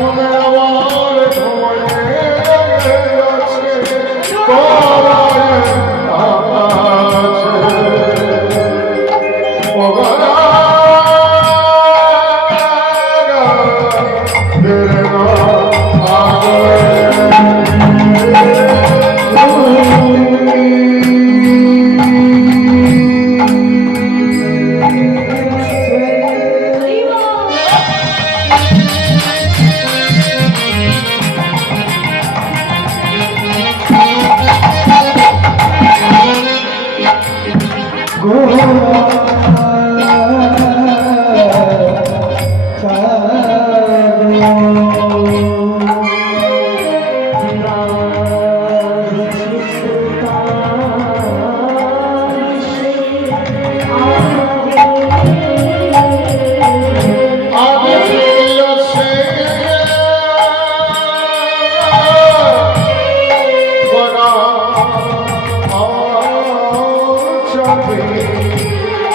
woman.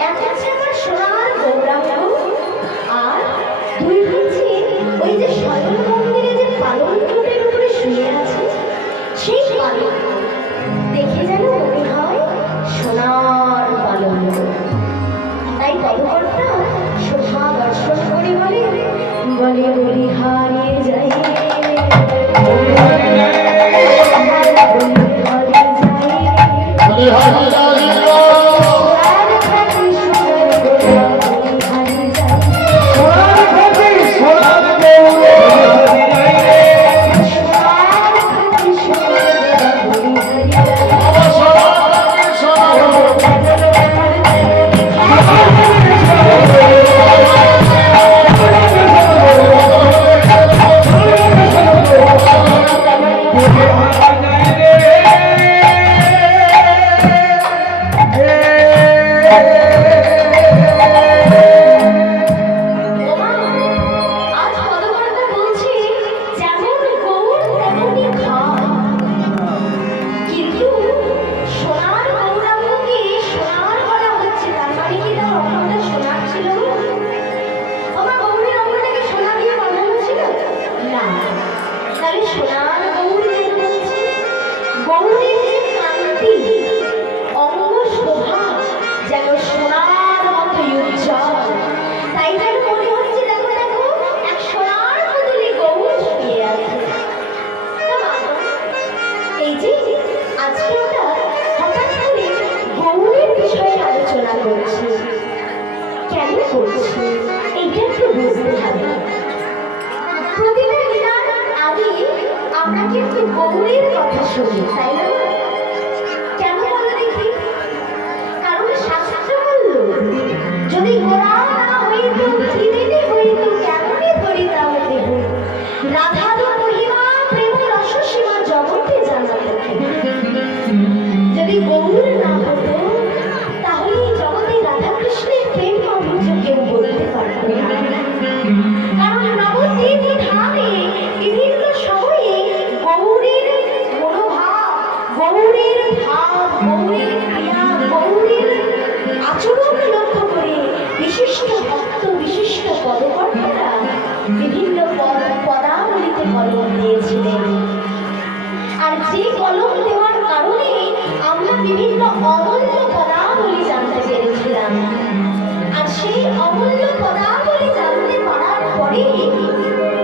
এখন সে তার সোনা করছি এটা একটু বুঝতে হবে। প্রতিটা লীলার আগে আমরা কথা শুনি তাই না? বিভিন্ন অমূল্য পদাবলী জানতে পেরেছিলাম। আর সেই অমূল্য পদাবলী জানতে পারার পরে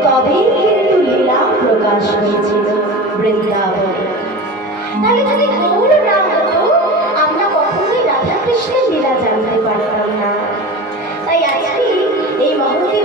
তবেই কিন্তু লীলা প্রকাশ হয়েছিল বৃন্দাবনে। তাহলে যদি গৌর না হতো, আমরা কখনোই রাধা কৃষ্ণের লীলা জানতে পারতাম না। তাই আজকে এই মহতি